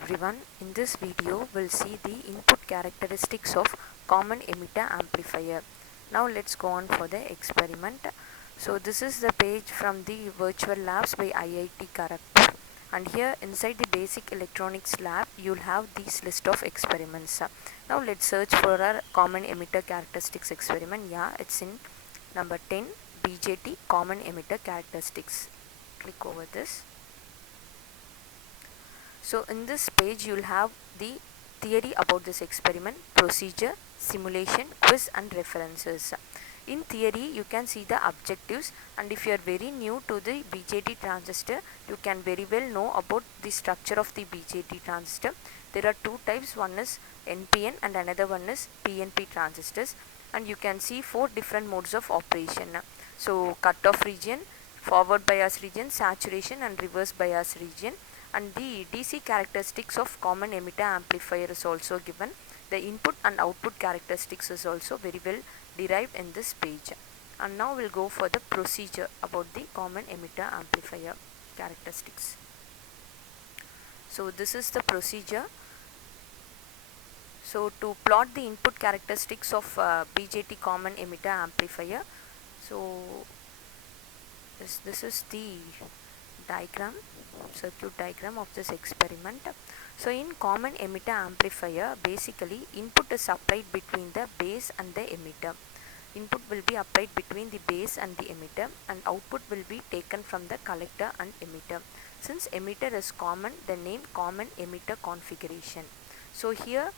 everyone, in this video we'll see the input characteristics of common emitter amplifier. Now let's go on for the experiment. So this is the page from the virtual labs by IIT Kharagpur, and here inside the basic electronics lab you'll have this list of experiments. Now let's search for our common emitter characteristics experiment. Yeah, it's in number 10, BJT common emitter characteristics. Click over this. So in this page you'll have the theory about this experiment, procedure, simulation, quiz and references. In theory you can see the objectives, and if you are very new to the BJT transistor you can very well know about the structure of the BJT transistor. There are two types, one is NPN and another one is PNP transistors, and you can see four different modes of operation. So cutoff region, forward bias region, saturation and reverse bias region. And the DC characteristics of common emitter amplifier is also given. The input and output characteristics is also very well derived in this page. And now we'll go for the procedure about the common emitter amplifier characteristics. So this is the procedure. So to plot the input characteristics of BJT common emitter amplifier, so this is the circuit diagram of this experiment. So in common emitter amplifier, basically input is applied between the base and the emitter. Input will be applied between the base and the emitter, and output will be taken from the collector and emitter. Since emitter is common, the name common emitter configuration. So here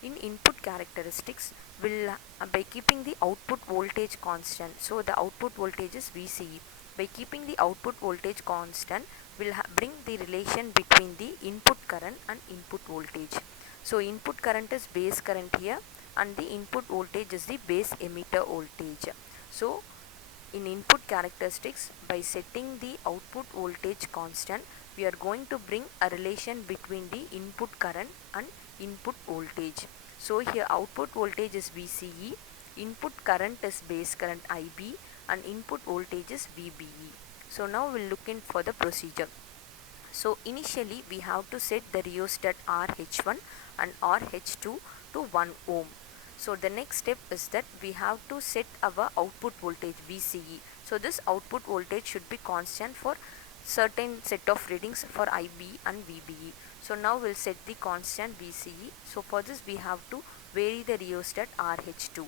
in input characteristics, will by keeping the output voltage constant, so the output voltage is VCE. By keeping the output voltage constant, will bring the relation between the input current and input voltage. So input current is base current here, and the input voltage is the base emitter voltage. So in input characteristics, by setting the output voltage constant, we are going to bring a relation between the input current and input voltage. So here output voltage is VCE, input current is base current IB, and input voltage is VBE. So now we'll look in for the procedure. So initially we have to set the rheostat RH1 and RH2 to 1 ohm. So the next step is that we have to set our output voltage VCE. So this output voltage should be constant for certain set of readings for IB and VBE. So now we'll set the constant VCE. So for this we have to vary the rheostat RH2.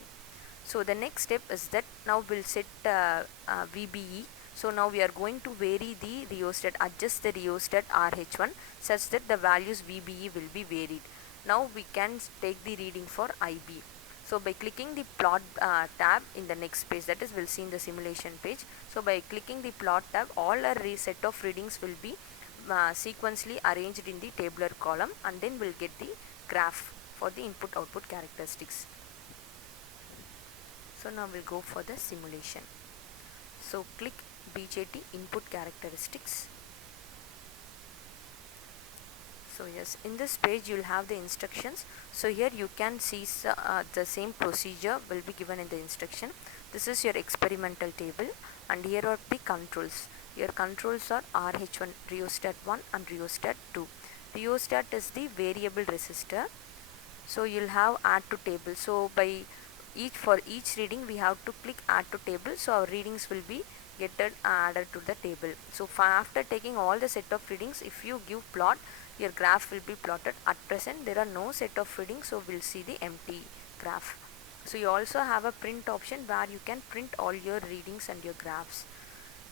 So the next step is that now we'll set VBE. So now we are going to vary the rheostat, adjust the rheostat RH1 such that the values VBE will be varied. Now we can take the reading for IB. So by clicking the plot tab in the next page, that is we'll see in the simulation page. So by clicking the plot tab, all our set of readings will be sequentially arranged in the tabular column, and then we'll get the graph for the input output characteristics. So now we'll go for the simulation. So click BJT input characteristics. So yes, in this page you'll have the instructions. So here you can see the same procedure will be given in the instruction. This is your experimental table, and here are the controls. Your controls are RH1, rheostat 1 and rheostat 2. Rheostat is the variable resistor. So you'll have add to table. So for each reading we have to click add to table, so our readings will be added to the table. So after taking all the set of readings, if you give plot, your graph will be plotted. At present there are no set of readings, so we'll see the empty graph. So you also have a print option where you can print all your readings and your graphs.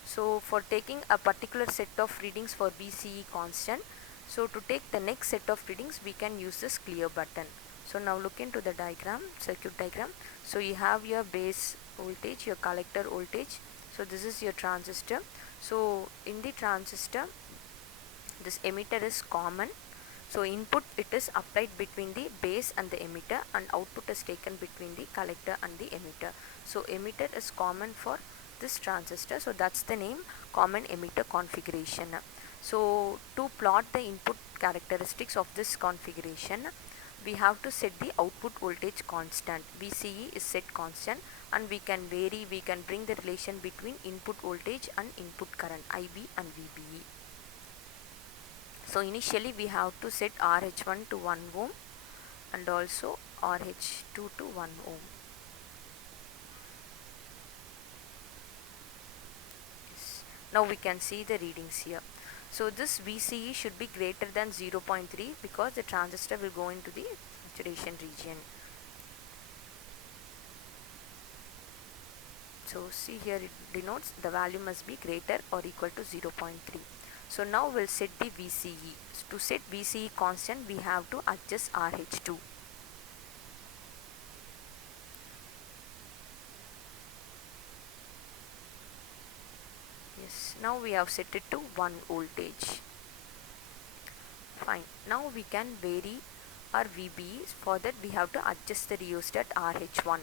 So for taking a particular set of readings for VCE constant, so to take the next set of readings we can use this clear button. So now look into the diagram, circuit diagram. So you have your base voltage, your collector voltage. So this is your transistor. So in the transistor, this emitter is common. So input it is applied between the base and the emitter, and output is taken between the collector and the emitter. So emitter is common for this transistor. So that's the name common emitter configuration. So to plot the input characteristics of this configuration, we have to set the output voltage constant. VCE is set constant, and we can bring the relation between input voltage and input current IB and VBE. So initially we have to set RH1 to 1 ohm and also RH2 to 1 ohm. Yes. Now we can see the readings here. So this VCE should be greater than 0.3 because the transistor will go into the saturation region. So see here, it denotes the value must be greater or equal to 0.3. So now we'll set the VCE. To set VCE constant, we have to adjust RH2. Yes, now we have set it to 1 voltage. Fine. Now we can vary our VB. For that we have to adjust the rheostat RH1.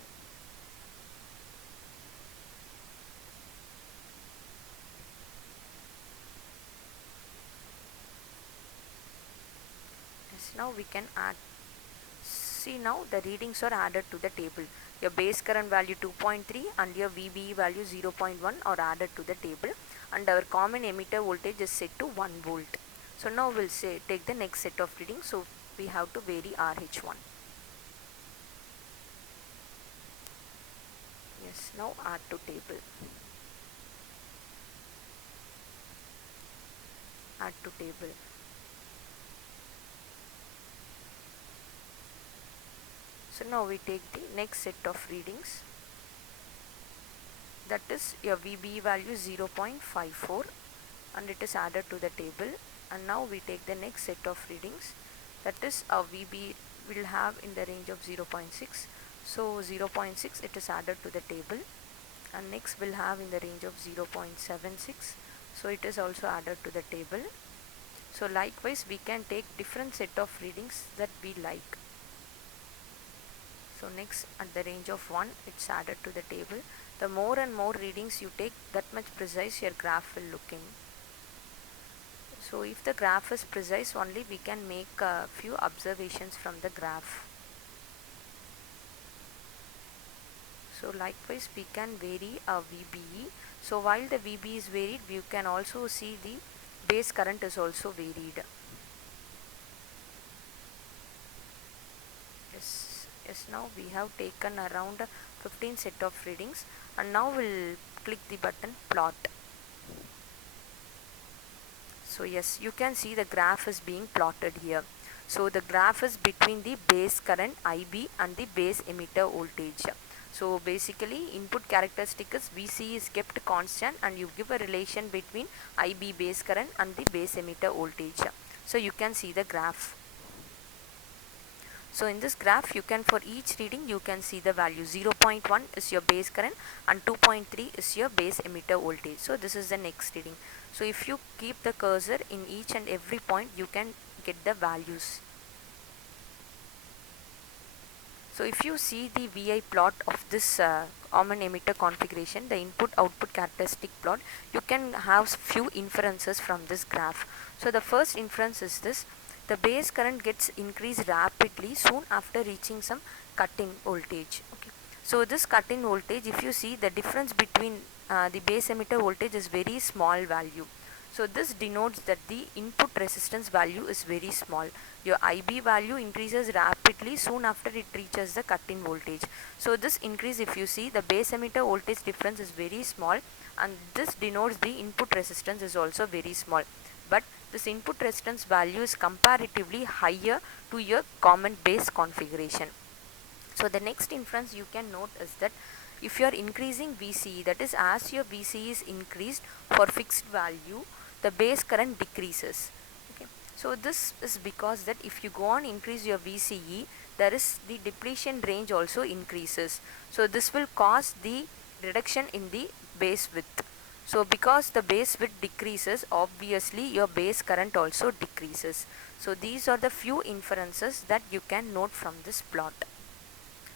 Yes, now we can add. See, now the readings are added to the table. Your base current value 2.3 and your VBE value 0.1 are added to the table, and our common emitter voltage is set to 1 volt. So now we'll say take the next set of readings. So we have to vary RH1. Yes, now add to table. Add to table. So now we take the next set of readings. That is your VBE value 0.54 and it is added to the table. And now we take the next set of readings. That is our VB will have in the range of 0.6. So 0.6 it is added to the table, and next we'll have in the range of 0.76. So it is also added to the table. So likewise we can take different set of readings that we like. So next at the range of 1 it's added to the table. The more and more readings you take, that much precise your graph will look in. So if the graph is precise, only we can make a few observations from the graph. So likewise we can vary a VBE. So while the VB is varied, you can also see the base current is also varied. Yes, now we have taken around 15 set of readings, and now we'll click the button plot. So yes, you can see the graph is being plotted here. So the graph is between the base current IB and the base emitter voltage. So basically input characteristic is VC is kept constant, and you give a relation between IB base current and the base emitter voltage. So you can see the graph. So in this graph you can, for each reading you can see the value. 0.1 is your base current and 2.3 is your base emitter voltage. So this is the next reading. So if you keep the cursor in each and every point, you can get the values. So if you see the VI plot of this common emitter configuration, the input output characteristic plot, you can have few inferences from this graph. So the first inference is this: the base current gets increased rapidly soon after reaching some cut-in voltage. Okay. So this cut-in voltage, if you see the difference between the base emitter voltage is very small value. So this denotes that the input resistance value is very small. Your IB value increases rapidly soon after it reaches the cut-in voltage. So this increase, if you see, the base emitter voltage difference is very small, and this denotes the input resistance is also very small. But this input resistance value is comparatively higher to your common base configuration. So the next inference you can note is that if you are increasing VCE, that is, as your VCE is increased for fixed value, the base current decreases. Okay. So this is because that if you go on increase your VCE, there is the depletion range also increases. So this will cause the reduction in the base width. So because the base width decreases, obviously your base current also decreases. So these are the few inferences that you can note from this plot.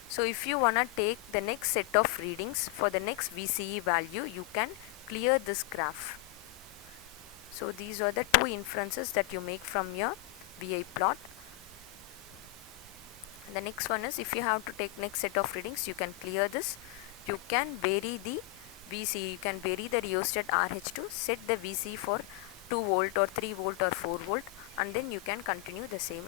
So if you wanna take the next set of readings for the next VCE value, you can clear this graph. So these are the two inferences that you make from your VI plot. And the next one is, if you have to take next set of readings, you can clear this. You can vary the VCE, you can vary the rheostat RH to set the VCE for 2 volt or 3 volt or 4 volt, and then you can continue the same